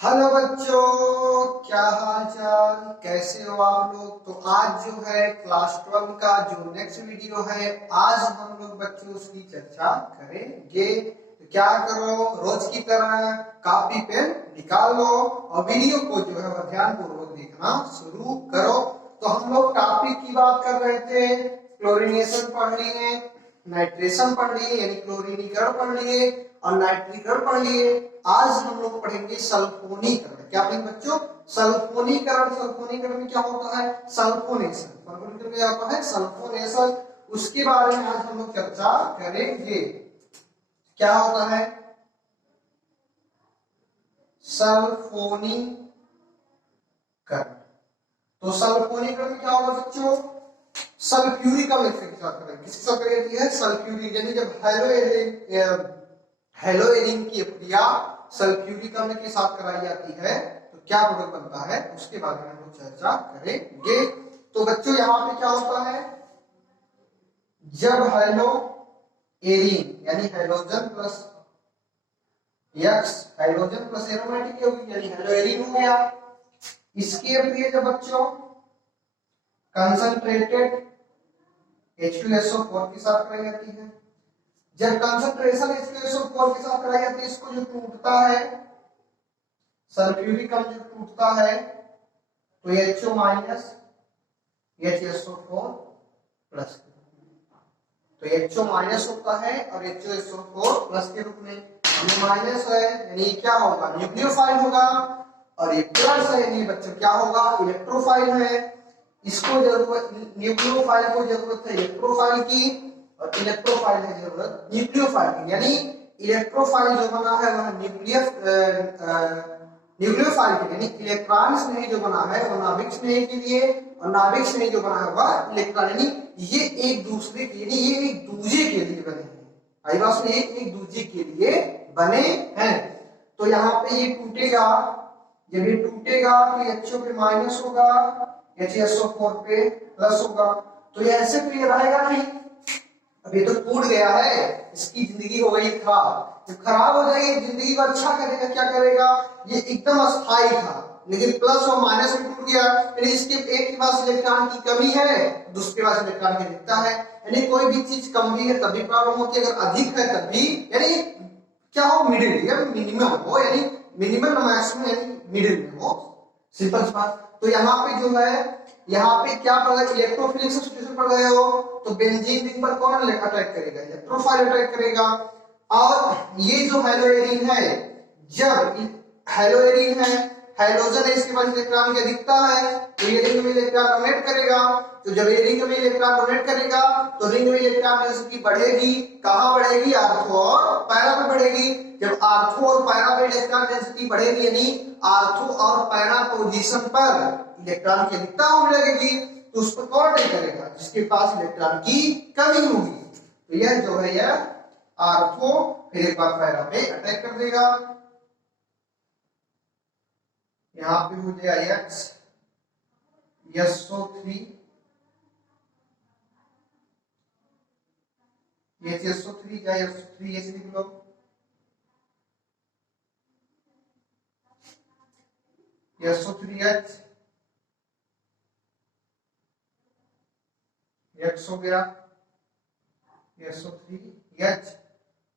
Hello बच्चों, क्या हाल चाल, कैसे हो आप लोग। तो आज जो है क्लास 12 का जो नेक्स्ट वीडियो है, आज हम लोग बच्चों उसकी चर्चा करेंगे। तो क्या करो, रोज की तरह कॉपी पेन निकाल लो और वीडियो को जो है वह ध्यान पूर्वक देखना शुरू करो। तो हम लोग टॉपिक की बात कर रहे थे, क्लोरीनेशन पढ़ लिए, नाइट्रेशन पढ़ लिए यानी क्लोरीनीकरण पढ़ लिए और नाइट्रीकरण पढ़ लिए। आज हम लोग पढ़ेंगे सल्फोनीकरण। क्या पढ़ेंगे बच्चों? सल्फोनीकरण। सल्फोनीकरण में क्या होता है? सल्फोनेशन। सल्फोनीकरण में क्या होता है? सल्फोनेशन। उसके बारे में आज हम लोग चर्चा करेंगे। क्या होता है सल्फोनीकरण? तो सल्फोनीकरण में क्या होगा बच्चों? सल्फ्यूरिक अम्ल के साथ करेंगे। किसके साथ कराई जाती है? सल्फ्यूरिक, यानी जब हेलोएरिन की क्रिया सल्फ्यूरिक अम्ल के साथ कराई जाती है तो क्या प्रोडक्ट बनता है, उसके बारे में हम लोग चर्चा करेंगे। तो बच्चों यहाँ पे क्या होता है, जब हेलोएरिन यानी hydrogen plus x, hydrogen plus aromatic होगी यानी हेलोएरिन हो गया। इसकी अपनी जब बच्चों कंसंट्रेटेड H2SO4 के साथ कराई जाती है, जब कंसंट्रेशन H2SO4 के साथ कराई जाती है, इसको जो टूटता है सल्फ्यूरिक अम्ल जो टूटता है तो HO माइनस HSO4 प्लस, तो HO माइनस होता है और HSO4 प्लस के रूप में। ये माइनस है यानी क्या होगा? न्यूक्लियोफाइल होगा, और ये प्लस है यानी बच्चों क्या होगा? इलेक्ट्रोफाइल है। इसको जरूरत, न्यूक्लियोफाइल को जरूरत है इलेक्ट्रोफाइल की और इलेक्ट्रोफाइल है जरूरत न्यूक्लियोफाइल की। यानी इलेक्ट्रोफाइल जो बना है वह न्यूक्लियोफाइल के लिए, यानी इलेक्ट्रॉन स्नेही जो बना है वो नाभिक स्नेही के लिए, और नाभिक स्नेही जो बना है वह इलेक्ट्रॉन, यानी ये एक दूसरे के, यानी ये एक दूजे के लिए बने हैं। आई बात में, एक दूजे के लिए बने हैं। तो यहाँ पे ये टूटेगा, जब ये टूटेगा तो HO पे माइनस होगा, HSO4 पे प्लस होगा। तो ये ऐसे क्लियर रहेगा नहीं, अभी तो टूट गया है, इसकी जिंदगी हो गई खराब। जब खराब हो जाएगी जिंदगी को अच्छा करेगा, क्या करेगा? ये एकदम अस्थाई था, लेकिन प्लस और माइनस में टूट गया, यानी इसके एक के पास इलेक्ट्रॉन की कमी है, दूसरे के पास इलेक्ट्रॉन की अधिकता है। यानी कोई भी चीज कम भी है तभी प्रॉब्लम होती है, अगर अधिक है तब भी, यानी क्या हो? मिडिल या मिनिमम हो, यानी मिनिमम मैक्सिमम यानी मिडिल में हो। सिंपल सी बात। तो यहाँ पे जो है, यहाँ पे क्या पढ़ रहे? इलेक्ट्रोफिलिक सब्स्टिट्यूशन पढ़ रहे हो, तो बेंजीन रिंग पर कौन अटैक करेगा? इलेक्ट्रोफाइल अटैक करेगा। और ये जो हेलोएरिन है, जब हेलोएरिन है, हाइड्रोजन है, इसके पास इलेक्ट्रॉन की अधिकता है, तो ये रिंग में इलेक्ट्रॉन डोनेट करेगा। तो जब ये रिंग में इलेक्ट्रॉन डोनेट करेगा तो रिंग में इलेक्ट्रॉन डेंसिटी बढ़ेगी। कहां बढ़ेगी? आर्थो और पैरा पे बढ़ेगी। जब आर्थो और पैरा पे इलेक्ट्रॉन डेंसिटी बढ़ेगी, यानी आर्थो और पैरा पोजीशन पर इलेक्ट्रॉन की अधिकता होने लगेगी, तो उस पर कौन अटैक करेगा? जिसके पास इलेक्ट्रॉन की कमी होगी। तो यह जो है यह आर्थो फिर एक बार पैरा पे अटैक कर देगा। यहाँ पे हो जाएगा X SO3, ये SO3 या SO3 ऐसे लिख लो। SO3H, X हो गया SO3H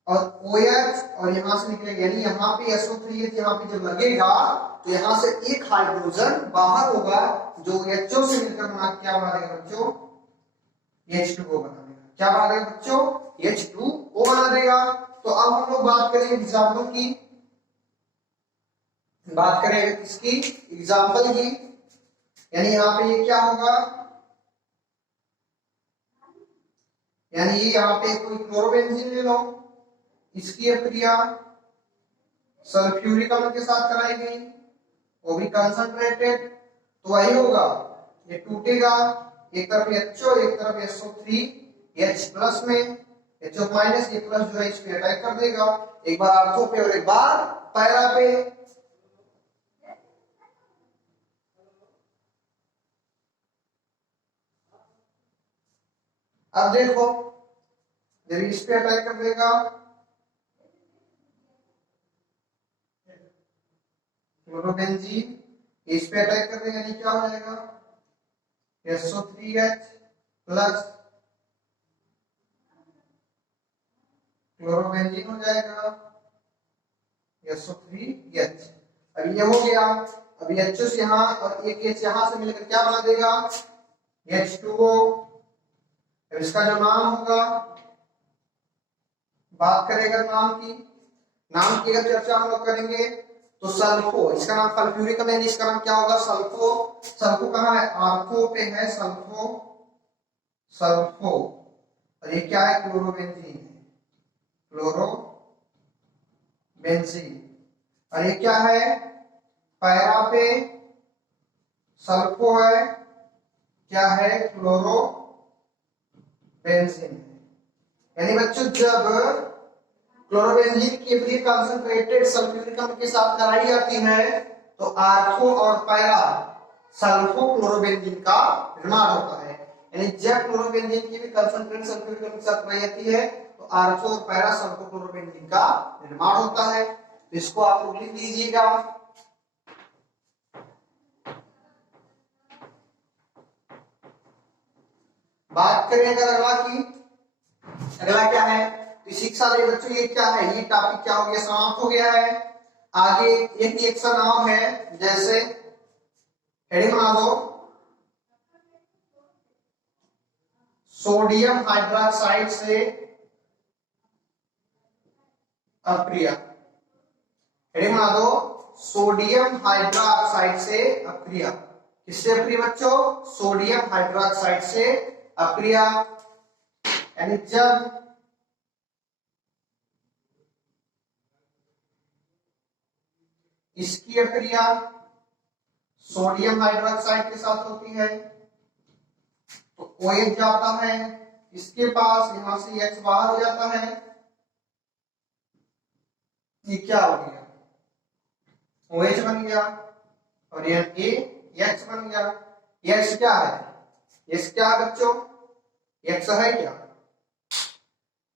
और OH, और यहां से निकलेगा, यानी यहाँ पे SO3H यहाँ पे जब लगेगा तो यहाँ से एक हाइड्रोजन बाहर होगा जो HO से मिलकर बना क्या बना देगा बच्चों? H2O बना देगा। क्या बना देगा बच्चों? H2O बना देगा। तो अब हम लोग बात करेंगे एग्जाम्पल की, बात करें इसकी एग्जाम्पल की, यानी यहाँ पे ये क्या होगा, यानी ये यहाँ पे कोई क्लोरोबेंजीन ले लो, इसकी क्रिया सल्फ्यूरिक अम्ल के साथ कराई गई, वो भी कंसंट्रेटेड, तो वही होगा, ये टूटेगा, एक तरफ HO एक तरफ SO3H प्लस में, HO माइनस, ये प्लस जो है इस पे अटैक कर देगा, एक बार आर्थो पे और एक बार पैरा पे। अब देखो, जब इस पे अटैक कर देगा क्लोरोबेंजीन इस पे अटैक कर देगा, यानी क्या हो जाएगा SO3H प्लस क्लोरोबेंजीन हो जाएगा SO3H। अब ये हो गया। अब HO से यहाँ और एक H यहाँ से मिलकर क्या बना देगा H2O। अब इसका जो नाम होगा, बात करेगा नाम की अगर चर्चा हम लोग करेंगे तो सल्फो, इसका नाम सल्फ्यूरिक अमीन, इसका नाम क्या होगा सल्फो। सल्फो कहाँ है, आर्थो पे है सल्फो। और ये क्या है क्लोरोबेंजीन, और ये क्या है पैरा पे सल्फो है, क्या है क्लोरोबेंजीन। यानी बच्चों जब क्लोरोबेंजीन की अपनी कंसंट्रेटेड सल्फ्यूरिक अम्ल के साथ कराई जाती है तो आर्थो और पैरा सल्फो क्लोरोबेंजीन का निर्माण होता है। यानी जब क्लोरोबेंजीन की भी कंसंट्रेटेड सल्फ्यूरिक अम्ल के साथ कराई जाती है तो आर्थो और पैरा सल्फो क्लोरोबेंजीन का निर्माण होता है। तो इसको आप लोग लिख लीजिएगा। बात करें अगर अगला की, अगला क्या है तो इसी के साथ बच्चों ये क्या है, ये टॉपिक क्या हो गया, समाप्त हो गया है। आगे एक रिएक्शन और है, जैसे हेडिंग बना दो सोडियम हाइड्रोक्साइड से अप्रिय। हेडिंग बना दो सोडियम हाइड्रोक्साइड से अप्रिय। किससे अप्रिय बच्चों, सोडियम हाइड्रोक्साइड से अप्रिय। यानी जब इसकी अक्रिया सोडियम हाइड्रोक्साइड के साथ होती है तो OH जाता है इसके पास, यहां से H बाहर हो जाता है। ये क्या हो गया OH बन गया और ये H बन गया। H क्या है, H क्या है बच्चों, H है क्या,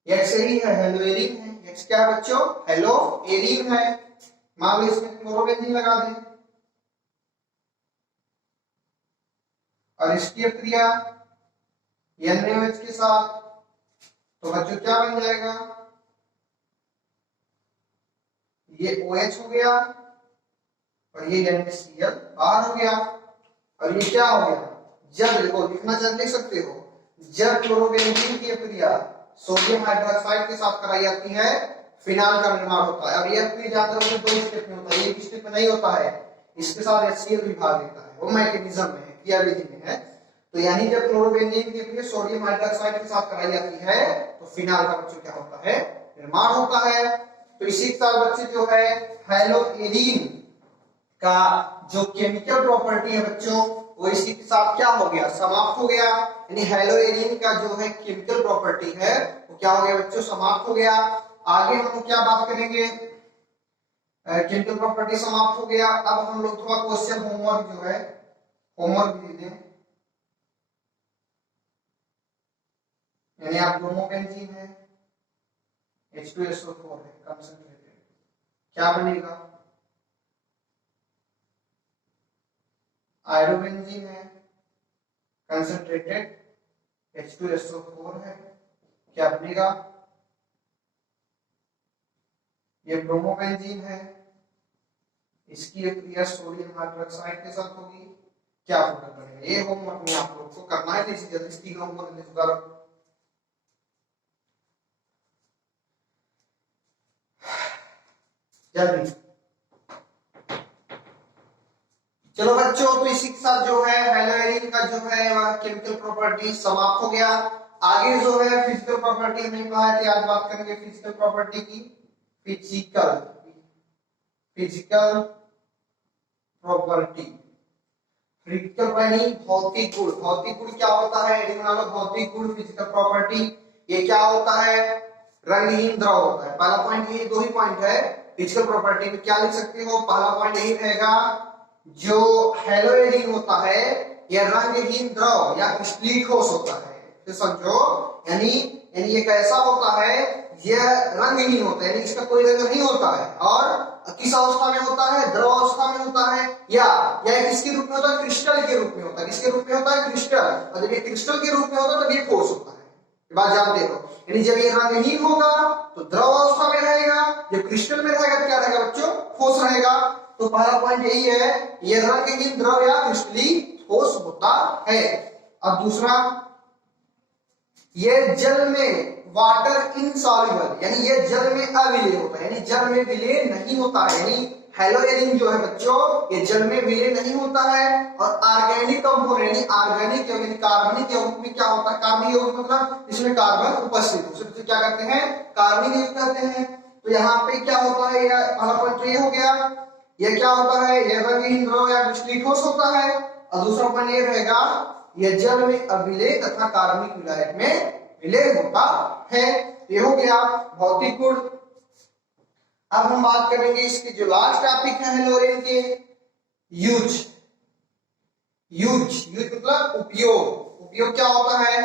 H ही है, हेलोएरिन है। H क्या है बच्चों, हेलोएरिन है। मान लो इसमें क्लोरोबेंजीन लगा दें और इसकी क्रिया NaOH के साथ, तो बच्चों क्या बन जाएगा, ये OH हो गया और ये NaCl बाहर हो गया। और ये क्या हो गया, जब देखो लिखना जब लिख सकते हो, जब क्लोरोबेंजीन की क्रिया सोडियम हाइड्रोक्साइड के साथ कराई जाती है फिनाल का निर्माण होता है। अब ये अपनी जानते हैं दो स्टेप में होता है, एक स्टेप में नहीं होता है, इसके साथ HCl भी भाग लेता है, वो मैकेनिज्म में है, क्रियाविधि में है। तो यानी जब क्लोरोबेंजीन की क्रिया सोडियम हाइड्रोक्साइड के साथ कराई जाती है तो फिनाल का बच्चों क्या होता है, निर्माण होता है। तो इसी के साथ बच्चे जो है हेलोएरिन का जो केमिकल प्रॉपर्टी है बच्चों वो इसी के साथ क्या हो गया, समाप्त हो गया। यानी हेलोएरिन का जो है केमिकल प्रॉपर्टी है वो क्या हो गया बच्चों, समाप्त हो गया। आगे हम क्या बात करेंगे, केमिकल प्रॉपर्टी समाप्त हो गया। अब हम लोग थोड़ा क्वेश्चन होमवर्क जो है होमवर्क दे दें। यानी आप दोनों बेंजीन है H2SO4 है कंसंट्रेटेड, क्या बनेगा, आयरोबेंजीन है कंसंट्रेटेड H2SO4 है, क्या बनेगा, ये ब्रोमोबेंजीन है, इसकी क्रिया सोडियम हाइड्रोक्साइड के साथ होगी, क्या प्रोडक्ट बनेगा। ये होमवर्क में आप लोग को करना है, इसी जल्दी से तीन होमवर्क लिखकर जल्दी। चलो बच्चों, तो इसी के साथ जो है हेलोएरिन का जो है वह केमिकल प्रॉपर्टी समाप्त हो गया। आगे जो है फिजिकल प्रॉपर्टी हमने कहा है, आज बात करेंगे फिजिकल प्रॉपर्टी की। फिजिकल प्रॉपर्टी, फिजिकल यानी भौतिक गुण। भौतिक गुण क्या होता है, भौतिक गुण फिजिकल प्रॉपर्टी। ये क्या होता है, रंगहीन द्रव होता है। पहला पॉइंट, ये दो ही पॉइंट है फिजिकल प्रॉपर्टी में, क्या लिख सकते हो, पहला पॉइंट यही रहेगा, जो हेलोएरिन होता है यह रंगहीन द्रव या स्प्लिठोस होता है। तो समझो, यानी एक ऐसा होता है यह रंगहीन होता है, यानी इसका कोई रंग नहीं होता है। और किस अवस्था में होता है, द्रव अवस्था में होता है, या किसके रूप में होता है, क्रिस्टल के रूप में होता है। किसके रूप में होता है, क्रिस्टल। और जब ये क्रिस्टल के रूप में होता है तब ये ठोस होता है। ये बात जानते हो। यानी जब ये रंगहीन होगा तो द्रव अवस्था में रहेगा, जब क्रिस्टल में रहेगा तो क्या रहेगा बच्चों, ठोस रहेगा। तो पहला पॉइंट यही है, ये रंगहीन द्रव या क्रिस्टली ठोस होता है। अब दूसरा, ये जल में वाटर इनसॉल्युबल, यानी ये जल में अविलेय होता है, यानी जल में विलेय नहीं होता है। यानी हेलोएरिन जो है बच्चों, ये जल में विलेय नहीं होता है। और ऑर्गेनिक कंपोनेंट, यानी ऑर्गेनिक यानी कार्बनिक यौगिक में क्या होता है, कार्बनिक यौगिक मतलब इसमें कार्बन उपस्थित हो, उसे क्या कहते हैं, कार्बनिक यौगिक कहते हैं। तो यहाँ पे क्या होता है, पहला पॉइंट ये हो गया, ये क्या होता है, ये रंगहीन द्रव या क्रिस्टलीय ठोस होता है। और दूसरा पॉइंट ये रहेगा, यह जल में अविलेय तथा कार्बनिक विलायक में विलेय होता है। ये हो गया भौतिक गुण। अब हम बात करेंगे इसके जो लास्ट टॉपिक है हेलोएरिन के, यूज। यूज मतलब उपयोग। उपयोग क्या होता है,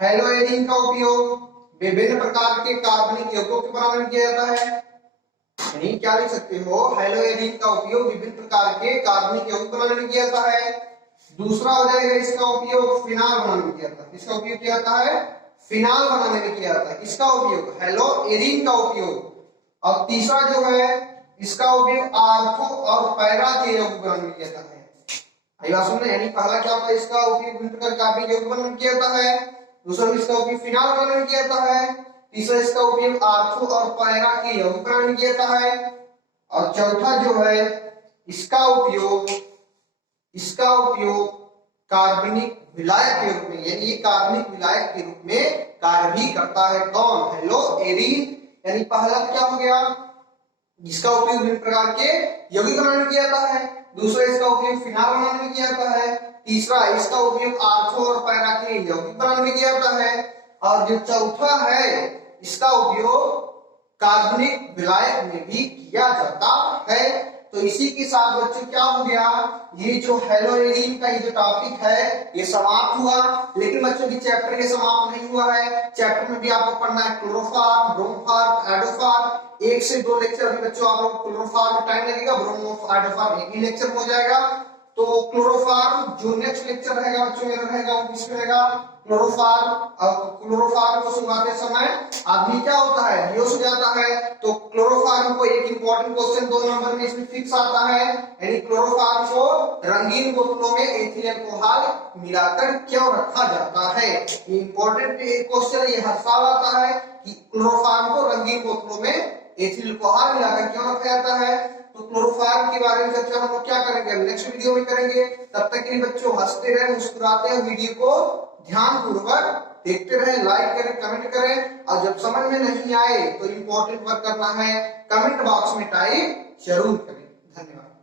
हेलोएरिन का उपयोग विभिन्न प्रकार के कार्बनिक यौगिकों के बनाने में किया जाता है। यानी क्या लिख सकते हो, हेलोएरिन का उपयोग विभिन्न प्रकार के कार्बनिक यौगिक बनाने में किया जाता है। दूसरा हो जाएगा इसका उपयोग फिनाल बनाने में किया जाता है। इसका उपयोग किया जाता है, फिनाल बनाने में किया जाता है। इसका उपयोग हेलोएरिन का उपयोग। और तीसरा जो है इसका उपयोग आर्थो और पैरा के यौगिक बनाने में किया जाता है। आई बात सुनना, यानी पहला क्या होता है, इसका उपयोग विभिन्न प्रकार के कार्बनिक यौगिक बनाने में किया जाता है। दूसरा इसका उपयोग फिनाल बनाने में किया जाता है। तीसरा इसका उपयोग आर्थो और पैरा के यौगिक बनाने में किया जाता है। और चौथा जो है इसका उपयोग कार्बनिक विलायक के रूप में, यानी ये कार्बनिक विलायक के रूप में कार्य भी करता है। कौन, हेलोएरिन। यानी पहला क्या हो गया, इसका उपयोग विभिन्न प्रकार के यौगिक बनाने में किया जाता है। दूसरा इसका उपयोग फिनाल बनाने में किया जाता है। तीसरा इसका उपयोग आर्थो और पैरा के यौगिक बनाने में किया जाता है। और जो चौथा है इसका उपयोग कार्बनिक विलायक में भी किया जाता है। तो इसी के साथ बच्चों क्या हो गया, ये जो हेलोएरिन का ये जो टॉपिक है ये समाप्त हुआ। लेकिन बच्चों की चैप्टर ये समाप्त नहीं हुआ है। चैप्टर में भी आपको पढ़ना है क्लोरोफॉर्म, ब्रोमोफॉर्म, एडोफॉर्म। 1 से 2 लेक्चर अभी बच्चों आप लोग क्लोरोफॉर्म में टाइम लगेगा, ब्रोमोफॉर्म, एडोफॉर्म एक ही लेक्चर हो जाएगा। तो क्लोरोफॉर्म जो नेक्स्ट लेक्चर रहेगा बच्चों मेरा रहेगा वो किस में रहेगा, क्लोरोफॉर्म। क्लोरोफॉर्म को सुनवाते समय आदमी क्या होता है, बेहोश हो जाता है। तो क्लोरोफॉर्म को एक इंपॉर्टेंट क्वेश्चन 2 नंबर में इसमें फिक्स आता है, यानी क्लोरोफॉर्म को रंगीन बोतलों में एथिल अल्कोहल मिलाकर क्यों रखा जाता है। ये इंपॉर्टेंट क्वेश्चन है, ये हर साल आता है कि क्लोरोफॉर्म को रंगीन बोतलों में एथिल अल्कोहल मिलाकर क्यों रखा जाता है। तो क्लोरोफॉर्म के बारे में चर्चा हम लोग क्या करेंगे, नेक्स्ट वीडियो में करेंगे। तब तक के लिए बच्चों हंसते रहे, मुस्कुराते हैं, वीडियो को ध्यान पूर्वक देखते रहे, लाइक करें, कमेंट करें। और जब समझ में नहीं आए तो इंपॉर्टेंट वर्क करना है, कमेंट बॉक्स में टाइप जरूर करें। धन्यवाद।